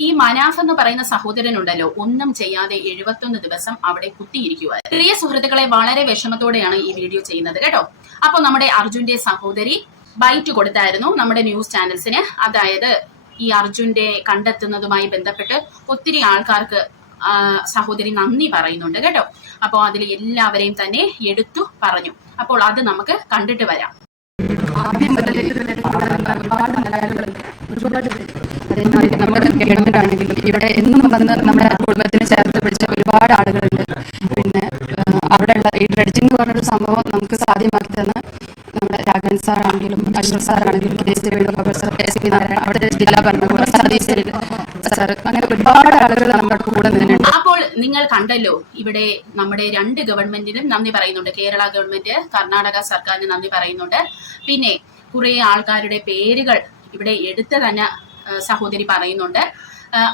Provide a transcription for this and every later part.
ഈ മനാഫ് എന്ന് പറയുന്ന സഹോദരനുണ്ടല്ലോ, ഒന്നും ചെയ്യാതെ 71 ദിവസം അവിടെ കുത്തിയിരിക്കുക. പ്രിയ സുഹൃത്തുക്കളെ, വളരെ വിഷമത്തോടെയാണ് ഈ വീഡിയോ ചെയ്യുന്നത് കേട്ടോ. അപ്പൊ നമ്മുടെ അർജുന്റെ സഹോദരി ബൈറ്റ് കൊടുത്തായിരുന്നു നമ്മുടെ ന്യൂസ് ചാനൽസിന്. അതായത് ഈ അർജുന്റെ കണ്ടെത്തുന്നതുമായി ബന്ധപ്പെട്ട് ഒത്തിരി ആൾക്കാർക്ക് സഹോദരി നന്ദി പറയുന്നുണ്ട് കേട്ടോ. അപ്പോൾ അതിൽ എല്ലാവരെയും തന്നെ എടുത്തു പറഞ്ഞു. അപ്പോൾ അത് നമുക്ക് കണ്ടിട്ട് വരാം. നമ്മുടെ ഗവൺമെന്റ് ആണെങ്കിലും ഇവിടെ എന്നും വന്ന് നമ്മുടെ കുടുംബത്തിന് ചേർത്ത് പിടിച്ച ഒരുപാട് ആളുകളുണ്ട്. പിന്നെ അവിടെയുള്ള ഈ ഡ്രെഡ്ജിംഗ് എന്ന് പറഞ്ഞൊരു സംഭവം നമുക്ക് സാധ്യമാക്കി തന്ന നമ്മുടെ രാഘവൻ സാർ ആണെങ്കിലും അശ്വത് സാർ ആണെങ്കിലും പ്രൊഫസർ SP നാരായണൻ, അവിടുത്തെ ജില്ലാ ഭരണകൂടം സതീശ് സാർ, അങ്ങനെ ഒരുപാട് ആളുകൾ നമ്മുടെ കൂടെ നിന്നുണ്ട്. അപ്പോൾ നിങ്ങൾ കണ്ടല്ലോ, ഇവിടെ നമ്മുടെ രണ്ട് ഗവൺമെന്റിനും നന്ദി പറയുന്നുണ്ട്. കേരള ഗവൺമെന്റ്, കർണാടക സർക്കാരിന് നന്ദി പറയുന്നുണ്ട്. പിന്നെ കുറെ ആൾക്കാരുടെ പേരുകൾ ഇവിടെ എടുത്ത് തന്നെ സഹോദരി പറയുന്നുണ്ട്.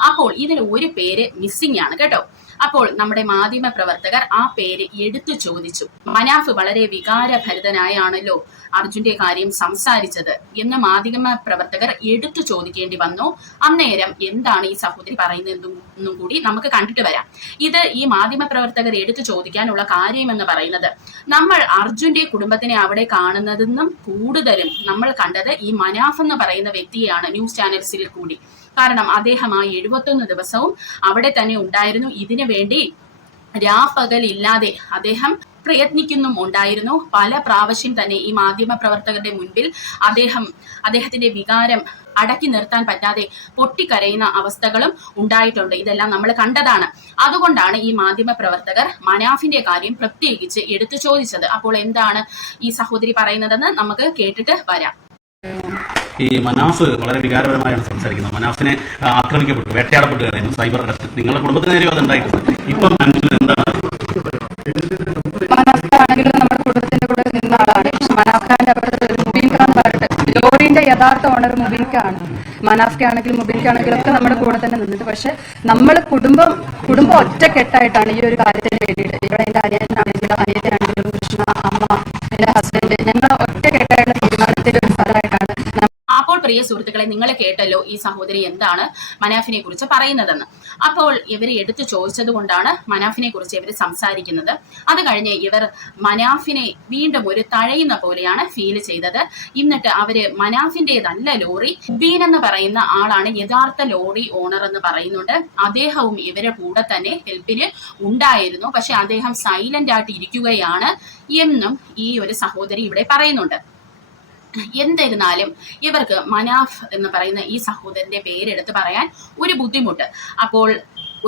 അപ്പോൾ ഇതിൽ ഒരു പേര് മിസ്സിംഗ് ആണ് കേട്ടോ. അപ്പോൾ നമ്മുടെ മാധ്യമ പ്രവർത്തകർ ആ പേര് എടുത്തു ചോദിച്ചു. മനാഫ് വളരെ വികാരഭരിതനായാണല്ലോ അർജുന്റെ കാര്യം സംസാരിച്ചത് എന്ന് മാധ്യമ പ്രവർത്തകർ എടുത്തു ചോദിക്കേണ്ടി വന്നു. അന്നേരം എന്താണ് ഈ സഹോദരി പറയുന്നതെന്നും കൂടി നമുക്ക് കണ്ടിട്ട് വരാം. ഇത് ഈ മാധ്യമ പ്രവർത്തകർ എടുത്തു ചോദിക്കാനുള്ള കാര്യം എന്ന് പറയുന്നത്, നമ്മൾ അർജുന്റെ കുടുംബത്തിനെ അവിടെ കാണുന്നതെന്നും കൂടുതലും നമ്മൾ കണ്ടത് ഈ മനാഫ് എന്ന് പറയുന്ന വ്യക്തിയെയാണ് ന്യൂസ് ചാനൽസിൽ കൂടി. കാരണം അദ്ദേഹം ആ 71 ദിവസവും അവിടെ തന്നെ ഉണ്ടായിരുന്നു. ഇതിനു വേണ്ടി രാപ്പകലില്ലാതെ അദ്ദേഹം പ്രയത്നിക്കുന്നും ഉണ്ടായിരുന്നു. പല പ്രാവശ്യം തന്നെ ഈ മാധ്യമ പ്രവർത്തകരുടെ മുൻപിൽ അദ്ദേഹത്തിന്റെ വികാരം അടക്കി നിർത്താൻ പറ്റാതെ പൊട്ടിക്കരയുന്ന അവസ്ഥകളും ഉണ്ടായിട്ടുണ്ട്. ഇതെല്ലാം നമ്മൾ കണ്ടതാണ്. അതുകൊണ്ടാണ് ഈ മാധ്യമ പ്രവർത്തകർ മനാഫിന്റെ കാര്യം പ്രത്യേകിച്ച് എടുത്തു ചോദിച്ചത്. അപ്പോൾ എന്താണ് ഈ സഹോദരി പറയുന്നതെന്ന് നമുക്ക് കേട്ടിട്ട് വരാം. ഈ മനാഫ് വളരെ വികാരപരമായാണ് സംസാരിക്കുന്നത്. മനാഫിനെ ആക്രമിക്കപ്പെട്ടു, വേട്ടയാടപ്പെട്ടു, സൈബർ അറസ്റ്റ്. നിങ്ങളുടെ കുടുംബത്തിന് നേരെയോ അത് ഉണ്ടായിട്ടുണ്ട്. ഇപ്പം എന്താണ്? മനാഫാണെങ്കിലും നമ്മുടെ കുടുംബത്തിന്റെ കൂടെ നിന്ന ആളാണ്. മനാഫാന്റെ അവിടുത്തെ മുബീൻ ഖാൻ പറഞ്ഞിട്ട് ലോറിന്റെ യഥാർത്ഥ ഓണർ മുബീൻ ഖാൻ. മനാഫ്ക്കാണെങ്കിലും മുബീൻക്കാണെങ്കിലും ഒക്കെ നമ്മുടെ കൂടെ തന്നെ നിന്നിട്ട്, പക്ഷെ നമ്മൾ കുടുംബം ഒറ്റക്കെട്ടായിട്ടാണ് ഈ ഒരു കാര്യത്തിന് വേണ്ടിയിട്ട്. ഇവിടെ എന്റെ അനിയനാണെങ്കിലും അനിയത്തിനാണെങ്കിലും കൃഷ്ണ, അമ്മ, എന്റെ ഹസ്ബൻഡ്, ഞങ്ങൾ ഒറ്റക്കെട്ടായിട്ടുള്ള തീരുമാനത്തിന്റെ ഒരു ഫലമായിട്ടാണ്. അപ്പോൾ പ്രിയ സുഹൃത്തുക്കളെ, നിങ്ങൾ കേട്ടല്ലോ ഈ സഹോദരി എന്താണ് മനാഫിനെ കുറിച്ച് പറയുന്നതെന്ന്. അപ്പോൾ ഇവർ എടുത്തു ചോദിച്ചത് കൊണ്ടാണ് മനാഫിനെ കുറിച്ച് ഇവർ സംസാരിക്കുന്നത്. അത് കഴിഞ്ഞ് ഇവർ മനാഫിനെ വീണ്ടും ഒരു തഴയുന്ന പോലെയാണ് ഫീൽ ചെയ്തത്. എന്നിട്ട് അവര് മനാഫിന്റേതല്ല ലോറി, ബീൻ എന്ന് പറയുന്ന ആളാണ് യഥാർത്ഥ ലോറി ഓണർ എന്ന് പറയുന്നുണ്ട്. അദ്ദേഹവും ഇവരുടെ കൂടെ തന്നെ ഹെൽപ്പിന് ഉണ്ടായിരുന്നു. പക്ഷെ അദ്ദേഹം സൈലന്റ് ആയിട്ട് ഇരിക്കുകയാണ് എന്നും ഈ ഒരു സഹോദരി ഇവിടെ പറയുന്നുണ്ട്. എന്നിരുന്നാലും ഇവർക്ക് മനാഫ് എന്ന് പറയുന്ന ഈ സഹോദരന്റെ പേരെടുത്ത് പറയാൻ ഒരു ബുദ്ധിമുട്ട്. അപ്പോൾ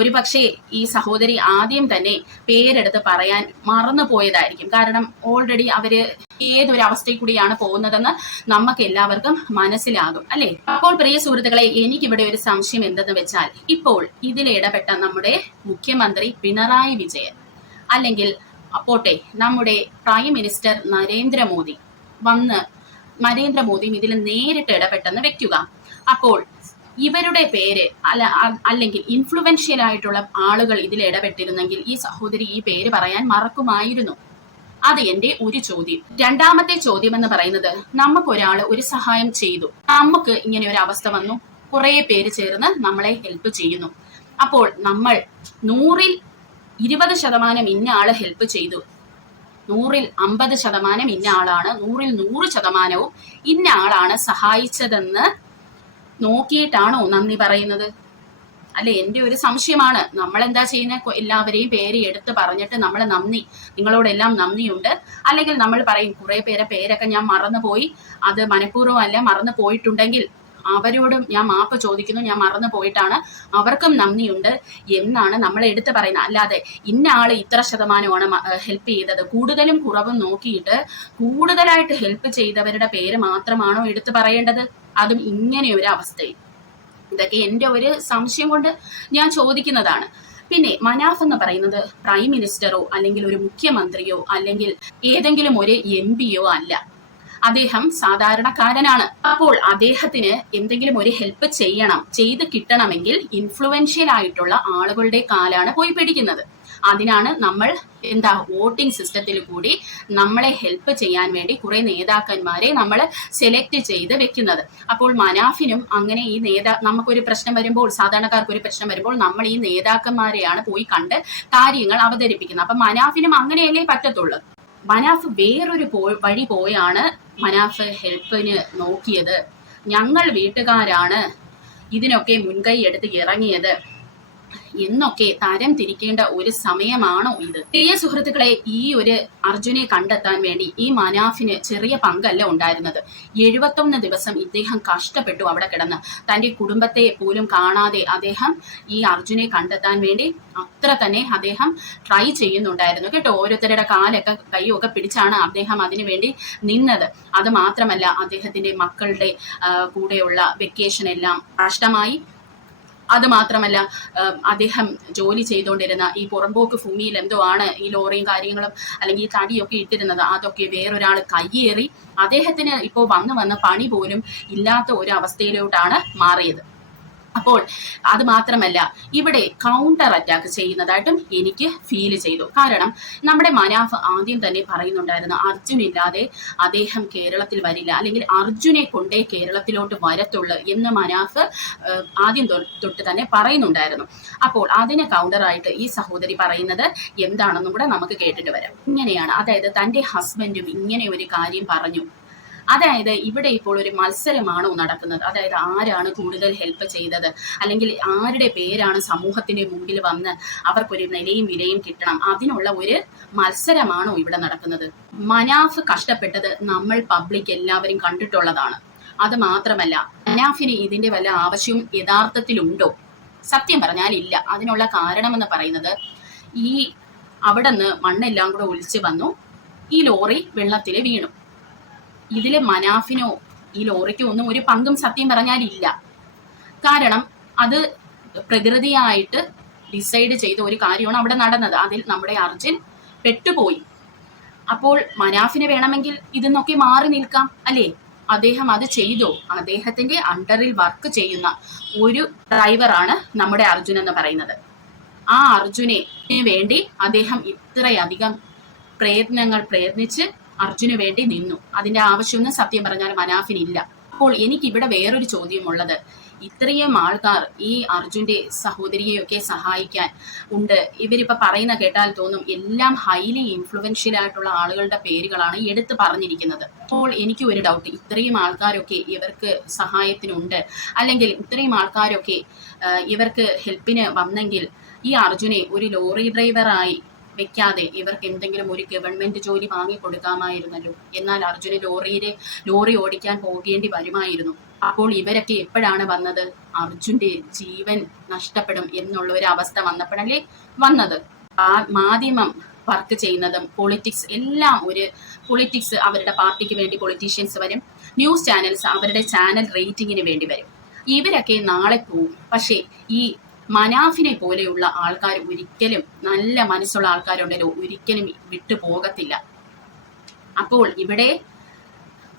ഒരുപക്ഷെ ഈ സഹോദരി ആദ്യം തന്നെ പേരെടുത്ത് പറയാൻ മറന്നു പോയതായിരിക്കും. കാരണം ഓൾറെഡി അവര് ഏതൊരു അവസ്ഥയിൽ കൂടിയാണ് പോകുന്നതെന്ന് നമുക്ക് എല്ലാവർക്കും മനസ്സിലാകും, അല്ലെ? അപ്പോൾ പ്രിയ സുഹൃത്തുക്കളെ, എനിക്കിവിടെ ഒരു സംശയം എന്തെന്ന് വെച്ചാൽ, ഇപ്പോൾ ഇതിലിടപെട്ട നമ്മുടെ മുഖ്യമന്ത്രി പിണറായി വിജയൻ, അല്ലെങ്കിൽ അപ്പോട്ടെ നമ്മുടെ പ്രൈം മിനിസ്റ്റർ നരേന്ദ്രമോദിയും ഇതിൽ നേരിട്ട് ഇടപെട്ടെന്ന് വെക്കുക. അപ്പോൾ ഇവരുടെ പേര് അല്ലെങ്കിൽ ഇൻഫ്ലുവൻഷ്യൽ ആയിട്ടുള്ള ആളുകൾ ഇതിൽ ഇടപെട്ടിരുന്നെങ്കിൽ ഈ സഹോദരി ഈ പേര് പറയാൻ മറക്കുമായിരുന്നു. അത് എന്റെ ഒരു ചോദ്യം. രണ്ടാമത്തെ ചോദ്യം എന്ന് പറയുന്നത്, നമുക്കൊരാള് ഒരു സഹായം ചെയ്തു, നമുക്ക് ഇങ്ങനെ ഒരു അവസ്ഥ വന്നു, കുറെ പേര് ചേർന്ന് നമ്മളെ ഹെൽപ്പ് ചെയ്യുന്നു. അപ്പോൾ നമ്മൾ 100-ൽ 20% ഇന്ന ആള് ഹെൽപ്പ് ചെയ്തു, 100-ൽ 50% ഇന്ന ആളാണ്, 100-ൽ 100% ഇന്ന ആളാണ് സഹായിച്ചതെന്ന് നോക്കിയിട്ടാണോ നന്ദി പറയുന്നത്? അല്ലെ, എന്റെ ഒരു സംശയമാണ്. നമ്മൾ എന്താ ചെയ്യുന്നത്? എല്ലാവരെയും പേര് എടുത്ത് പറഞ്ഞിട്ട് നമ്മൾ നിങ്ങളോടെല്ലാം നന്ദിയുണ്ട്, അല്ലെങ്കിൽ നമ്മൾ പറയും കുറെ പേരൊക്കെ ഞാൻ മറന്നുപോയി, അത് മനഃപൂർവ്വമല്ല, മറന്നു പോയിട്ടുണ്ടെങ്കിൽ അവരോടും ഞാൻ മാപ്പ് ചോദിക്കുന്നു, ഞാൻ മറന്നു പോയിട്ടാണ്, അവർക്കും നന്ദിയുണ്ട് എന്നാണ് നമ്മൾ എടുത്ത് പറയുന്നത്. അല്ലാതെ ഇന്ന ആള് ഇത്ര ശതമാനമാണ് ഹെൽപ്പ് ചെയ്തത്, കൂടുതലും കുറവും നോക്കിയിട്ട് കൂടുതലായിട്ട് ഹെൽപ്പ് ചെയ്തവരുടെ പേര് മാത്രമാണോ എടുത്ത് പറയേണ്ടത്? അതും ഇങ്ങനെ ഒരു അവസ്ഥയിൽ. ഇതൊക്കെ എൻ്റെ ഒരു സംശയം കൊണ്ട് ഞാൻ ചോദിക്കുന്നതാണ്. പിന്നെ മനാഫ് എന്ന് പറയുന്നത് പ്രൈം മിനിസ്റ്ററോ അല്ലെങ്കിൽ ഒരു മുഖ്യമന്ത്രിയോ അല്ലെങ്കിൽ ഏതെങ്കിലും ഒരു MP-യോ അല്ല. അദ്ദേഹം സാധാരണക്കാരനാണ്. അപ്പോൾ അദ്ദേഹത്തിന് എന്തെങ്കിലും ഒരു ഹെൽപ്പ് ചെയ്ത് കിട്ടണമെങ്കിൽ ഇൻഫ്ലുവൻഷ്യൽ ആയിട്ടുള്ള ആളുകളുടെ കാലാണ് പോയി പിടിക്കുന്നത്. അതിനാണ് നമ്മൾ വോട്ടിംഗ് സിസ്റ്റത്തിൽ കൂടി നമ്മളെ ഹെൽപ്പ് ചെയ്യാൻ വേണ്ടി കുറെ നേതാക്കന്മാരെ നമ്മൾ സെലക്ട് ചെയ്ത് വെക്കുന്നത്. അപ്പോൾ മനാഫിനും അങ്ങനെ ഈ നമുക്കൊരു പ്രശ്നം വരുമ്പോൾ, സാധാരണക്കാർക്ക് ഒരു പ്രശ്നം വരുമ്പോൾ നമ്മൾ ഈ നേതാക്കന്മാരെയാണ് പോയി കണ്ട് കാര്യങ്ങൾ അവതരിപ്പിക്കുന്നത്. അപ്പൊ മനാഫിനും അങ്ങനെയല്ലേ പറ്റത്തുള്ളൂ. മനാഫ് വേറൊരു വഴി പോയാണ് മനാഫ് ഹെൽപ്പിന് നോക്കിയത്. ഞങ്ങൾ വീട്ടുകാരാണ് ഇതിനൊക്കെ മുൻകൈ എടുത്ത് ഇറങ്ങിയത് എന്നൊക്കെ തരം തിരിക്കേണ്ട ഒരു സമയമാണോ ഇത്? പ്രിയ സുഹൃത്തുക്കളെ, ഈ ഒരു അർജുനെ കണ്ടെത്താൻ വേണ്ടി ഈ മനാഫിന് ചെറിയ പങ്കല്ല ഉണ്ടായിരുന്നത്. 71 ദിവസം ഇദ്ദേഹം കഷ്ടപ്പെട്ടു അവിടെ കിടന്ന്. തന്റെ കുടുംബത്തെ പോലും കാണാതെ അദ്ദേഹം ഈ അർജുനെ കണ്ടെത്താൻ വേണ്ടി അത്ര തന്നെ അദ്ദേഹം ട്രൈ ചെയ്യുന്നുണ്ടായിരുന്നു കേട്ടോ. ഓരോരുത്തരുടെ കാലൊക്കെ കൈയൊക്കെ പിടിച്ചാണ് അദ്ദേഹം അതിനു വേണ്ടി നിന്നത്. അത് മാത്രമല്ല, അദ്ദേഹത്തിന്റെ മക്കളുടെ കൂടെയുള്ള വെക്കേഷൻ എല്ലാം നഷ്ടമായി. അത് മാത്രമല്ല, അദ്ദേഹം ജോലി ചെയ്തുകൊണ്ടിരുന്ന ഈ പുറമ്പോക്ക് ഭൂമിയിൽ എന്തോ ആണ് ഈ ലോറിയും കാര്യങ്ങളും അല്ലെങ്കിൽ ഈ തടിയൊക്കെ ഇട്ടിരുന്നത്, അതൊക്കെ വേറൊരാൾ കയ്യേറി അദ്ദേഹത്തിന് ഇപ്പോൾ വന്ന് പണി പോലും ഇല്ലാത്ത ഒരു അവസ്ഥയിലോട്ടാണ് മാറിയത്. അപ്പോൾ അത് മാത്രമല്ല, ഇവിടെ കൗണ്ടർ അറ്റാക്ക് ചെയ്യുന്നതായിട്ടും എനിക്ക് ഫീൽ ചെയ്തു. കാരണം നമ്മുടെ മനാഫ് ആദ്യം തന്നെ പറയുന്നുണ്ടായിരുന്നു, അർജുൻ ഇല്ലാതെ അദ്ദേഹം കേരളത്തിൽ വരില്ല, അല്ലെങ്കിൽ അർജുനെ കൊണ്ടേ കേരളത്തിലോട്ട് വരത്തുള്ളൂ എന്ന് മനാഫ് ആദ്യം തൊട്ട് തന്നെ പറയുന്നുണ്ടായിരുന്നു. അപ്പോൾ അതിന് കൗണ്ടറായിട്ട് ഈ സഹോദരി പറയുന്നത് എന്താണെന്നും കൂടെ നമുക്ക് കേട്ടിട്ട് വരാം. ഇങ്ങനെയാണ്, അതായത് തന്റെ ഹസ്ബൻഡും ഇങ്ങനെ ഒരു കാര്യം പറഞ്ഞു. അതായത് ഇവിടെ ഇപ്പോൾ ഒരു മത്സരമാണോ നടക്കുന്നത്? അതായത് ആരാണ് കൂടുതൽ ഹെൽപ്പ് ചെയ്തത്, അല്ലെങ്കിൽ ആരുടെ പേരാണ് സമൂഹത്തിന്റെ മുമ്പിൽ വന്ന് അവർക്കൊരു നിലയും വിലയും കിട്ടണം, അതിനുള്ള ഒരു മത്സരമാണോ ഇവിടെ നടക്കുന്നത്? മനാഫ് കഷ്ടപ്പെട്ടത് നമ്മൾ പബ്ലിക് എല്ലാവരും കണ്ടിട്ടുള്ളതാണ്. അത് മാത്രമല്ല, മനാഫിന് ഇതിന്റെ വല്ല ആവശ്യവും യഥാർത്ഥത്തിലുണ്ടോ? സത്യം പറഞ്ഞാൽ ഇല്ല. അതിനുള്ള കാരണമെന്ന് പറയുന്നത്, ഈ അവിടെ നിന്ന് മണ്ണെല്ലാം കൂടെ ഒലിച്ചു വന്നു, ഈ ലോറി വെള്ളത്തിൽ വീണു. ഇതിലെ മനാഫിനോ ഈ ലോറിക്കോ ഒന്നും ഒരു പങ്കും സത്യം പറഞ്ഞാൽ ഇല്ല. കാരണം അത് പ്രകൃതിയായിട്ട് ഡിസൈഡ് ചെയ്ത ഒരു കാര്യമാണ് അവിടെ നടന്നത്. അതിൽ നമ്മുടെ അർജുൻ പെട്ടുപോയി. അപ്പോൾ മനാഫിന് വേണമെങ്കിൽ ഇതിന്നൊക്കെ മാറി നിൽക്കാം, അല്ലേ? അദ്ദേഹം അത് ചെയ്തോ? അദ്ദേഹത്തിന്റെ അണ്ടറിൽ വർക്ക് ചെയ്യുന്ന ഒരു ഡ്രൈവറാണ് നമ്മുടെ അർജുൻ എന്ന് പറയുന്നത്. ആ അർജുനെ വേണ്ടി അദ്ദേഹം ഇത്രയധികം പ്രയത്നിച്ച് അർജുന് വേണ്ടി നിന്നു. അതിന്റെ ആവശ്യമൊന്നും സത്യം പറഞ്ഞാൽ മനാഫിനില്ല. അപ്പോൾ എനിക്കിവിടെ വേറൊരു ചോദ്യമുള്ളത്, ഇത്രയും ആൾക്കാർ ഈ അർജുന്റെ സഹോദരിയെയൊക്കെ സഹായിക്കാൻ ഉണ്ട്. ഇവരിപ്പോ പറയുന്ന കേട്ടാൽ തോന്നും എല്ലാം ഹൈലി ഇൻഫ്ലുവൻഷ്യൽ ആയിട്ടുള്ള ആളുകളുടെ പേരുകളാണ് എടുത്തു പറഞ്ഞിരിക്കുന്നത്. അപ്പോൾ എനിക്ക് ഒരു ഡൗട്ട്, ഇത്രയും ആൾക്കാരൊക്കെ ഇവർക്ക് സഹായത്തിനുണ്ട്, അല്ലെങ്കിൽ ഇത്രയും ആൾക്കാരൊക്കെ ഇവർക്ക് ഹെൽപ്പിന് വന്നെങ്കിൽ ഈ അർജുനെ ഒരു ലോറി ഡ്രൈവറായി വെക്കാതെ ഇവർക്ക് എന്തെങ്കിലും ഒരു ഗവൺമെന്റ് ജോലി വാങ്ങിക്കൊടുക്കാമായിരുന്നല്ലോ. എന്നാൽ അർജുന് ലോറി ഓടിക്കാൻ പോകേണ്ടി വരുമായിരുന്നു. അപ്പോൾ ഇവരൊക്കെ എപ്പോഴാണ് വന്നത്? അർജുന്റെ ജീവൻ നഷ്ടപ്പെടും എന്നുള്ള ഒരു അവസ്ഥ വന്നപ്പോഴല്ലേ വന്നത്. മാധ്യമം വർക്ക് ചെയ്യുന്നതും പൊളിറ്റിക്സ് എല്ലാം പൊളിറ്റിക്സ് അവരുടെ പാർട്ടിക്ക് വേണ്ടി പൊളിറ്റീഷ്യൻസ് വരും, ന്യൂസ് ചാനൽസ് അവരുടെ ചാനൽ റേറ്റിംഗിന് വേണ്ടി വരും. ഇവരൊക്കെ നാളെ പോവും. പക്ഷേ ഈ മനാഫിനെ പോലെയുള്ള ആൾക്കാർ ഒരിക്കലും, നല്ല മനസ്സുള്ള ആൾക്കാരുണ്ടല്ലോ, ഒരിക്കലും വിട്ടു പോകത്തില്ല. അപ്പോൾ ഇവിടെ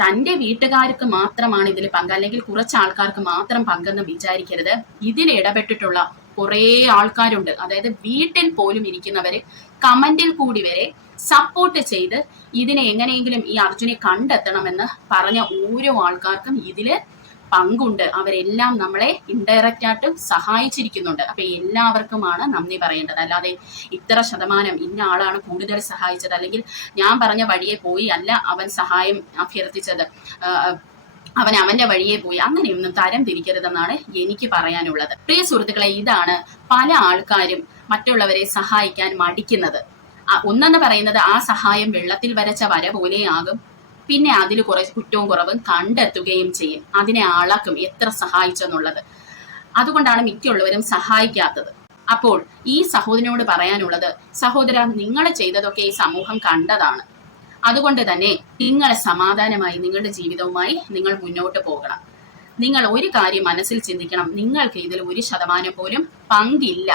തൻ്റെ വീട്ടുകാർക്ക് മാത്രമാണ് ഇതിൽ പങ്ക്, അല്ലെങ്കിൽ കുറച്ച് ആൾക്കാർക്ക് മാത്രം പങ്കെന്ന് വിചാരിക്കരുത്. ഇതിൽ ഇടപെട്ടിട്ടുള്ള കുറേ ആൾക്കാരുണ്ട്. അതായത് വീട്ടിൽ പോലും ഇരിക്കുന്നവര് കമന്റിൽ കൂടി വരെ സപ്പോർട്ട് ചെയ്ത് ഇതിനെ എങ്ങനെയെങ്കിലും ഈ അർജുനെ കണ്ടെത്തണമെന്ന് പറഞ്ഞ ഓരോ ആൾക്കാർക്കും ഇതില് പങ്കുണ്ട്. അവരെല്ലാം നമ്മളെ ഇൻഡയറക്റ്റ് ആയിട്ട് സഹായിച്ചിരിക്കുന്നുണ്ട്. അപ്പൊ എല്ലാവർക്കുമാണ് നന്ദി പറയേണ്ടത്. അല്ലാതെ ഇത്ര ശതമാനം ഇന്ന ആളാണ് കൂടുതൽ സഹായിച്ചത്, അല്ലെങ്കിൽ ഞാൻ പറഞ്ഞ വഴിയെ പോയി അല്ല അവൻ സഹായം അഭ്യർത്ഥിച്ചത്, അവൻ അവന്റെ വഴിയെ പോയി, അങ്ങനെയൊന്നും തരം തിരിക്കരുതെന്നാണ് എനിക്ക് പറയാനുള്ളത്. പ്രിയ സുഹൃത്തുക്കളെ, ഇതാണ് പല ആൾക്കാരും മറ്റുള്ളവരെ സഹായിക്കാൻ മടിക്കുന്നത്. ഒന്നെന്ന് പറയുന്നത്, ആ സഹായം വെള്ളത്തിൽ വരച്ച വര പോലെയാകും. പിന്നെ അതിൽ കുറെ കുറ്റവും കുറവും കണ്ടെത്തുകയും ചെയ്യും. അതിനെ അളക്കും എത്ര സഹായിച്ചെന്നുള്ളത്. അതുകൊണ്ടാണ് മിക്കുള്ളവരും സഹായിക്കാത്തത്. അപ്പോൾ ഈ സഹോദരനോട് പറയാനുള്ളത്, സഹോദര, നിങ്ങൾ ചെയ്തതൊക്കെ ഈ സമൂഹം കണ്ടതാണ്. അതുകൊണ്ട് തന്നെ നിങ്ങൾ സമാധാനമായി നിങ്ങളുടെ ജീവിതവുമായി നിങ്ങൾ മുന്നോട്ട് പോകണം. നിങ്ങൾ ഒരു കാര്യം മനസ്സിൽ ചിന്തിക്കണം, നിങ്ങൾക്ക് ഇതിൽ 1% പോലും പങ്കില്ല.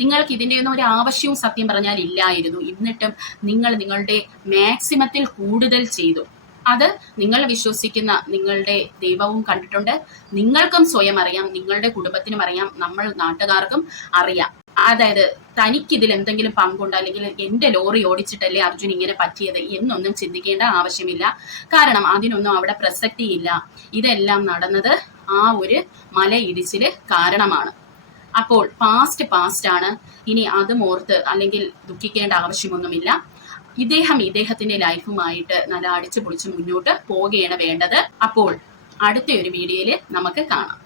നിങ്ങൾക്ക് ഇതിൻ്റെ ഒന്നും ഒരു ആവശ്യവും സത്യം പറഞ്ഞാൽ ഇല്ലായിരുന്നു. എന്നിട്ടും നിങ്ങൾ നിങ്ങളുടെ മാക്സിമത്തിൽ കൂടുതൽ ചെയ്തു. അത് നിങ്ങൾ വിശ്വസിക്കുന്ന നിങ്ങളുടെ ദൈവവും കണ്ടിട്ടുണ്ട്, നിങ്ങൾക്കും സ്വയം അറിയാം, നിങ്ങളുടെ കുടുംബത്തിനും അറിയാം, നമ്മൾ നാട്ടുകാർക്കും അറിയാം. അതായത് തനിക്ക് ഇതിൽ എന്തെങ്കിലും പങ്കുണ്ട്, അല്ലെങ്കിൽ എന്റെ ലോറി ഓടിച്ചിട്ടല്ലേ അർജുൻ ഇങ്ങനെ പറ്റിയത് എന്നൊന്നും ചിന്തിക്കേണ്ട ആവശ്യമില്ല. കാരണം അതിനൊന്നും അവിടെ പ്രസക്തിയില്ല. ഇതെല്ലാം നടന്നത് ആ ഒരു മലയിടിച്ചില് കാരണമാണ്. അപ്പോൾ പാസ്റ്റ് ആണ്. ഇനി അതും ഓർത്ത് അല്ലെങ്കിൽ ദുഃഖിക്കേണ്ട ആവശ്യമൊന്നുമില്ല. ഇദ്ദേഹത്തിന്റെ ലൈഫുമായിട്ട് നല്ല അടിച്ചു പൊളിച്ച് മുന്നോട്ട് പോവുകയാണ് വേണ്ടത്. അപ്പോൾ അടുത്ത ഒരു വീഡിയോയിൽ നമുക്ക് കാണാം.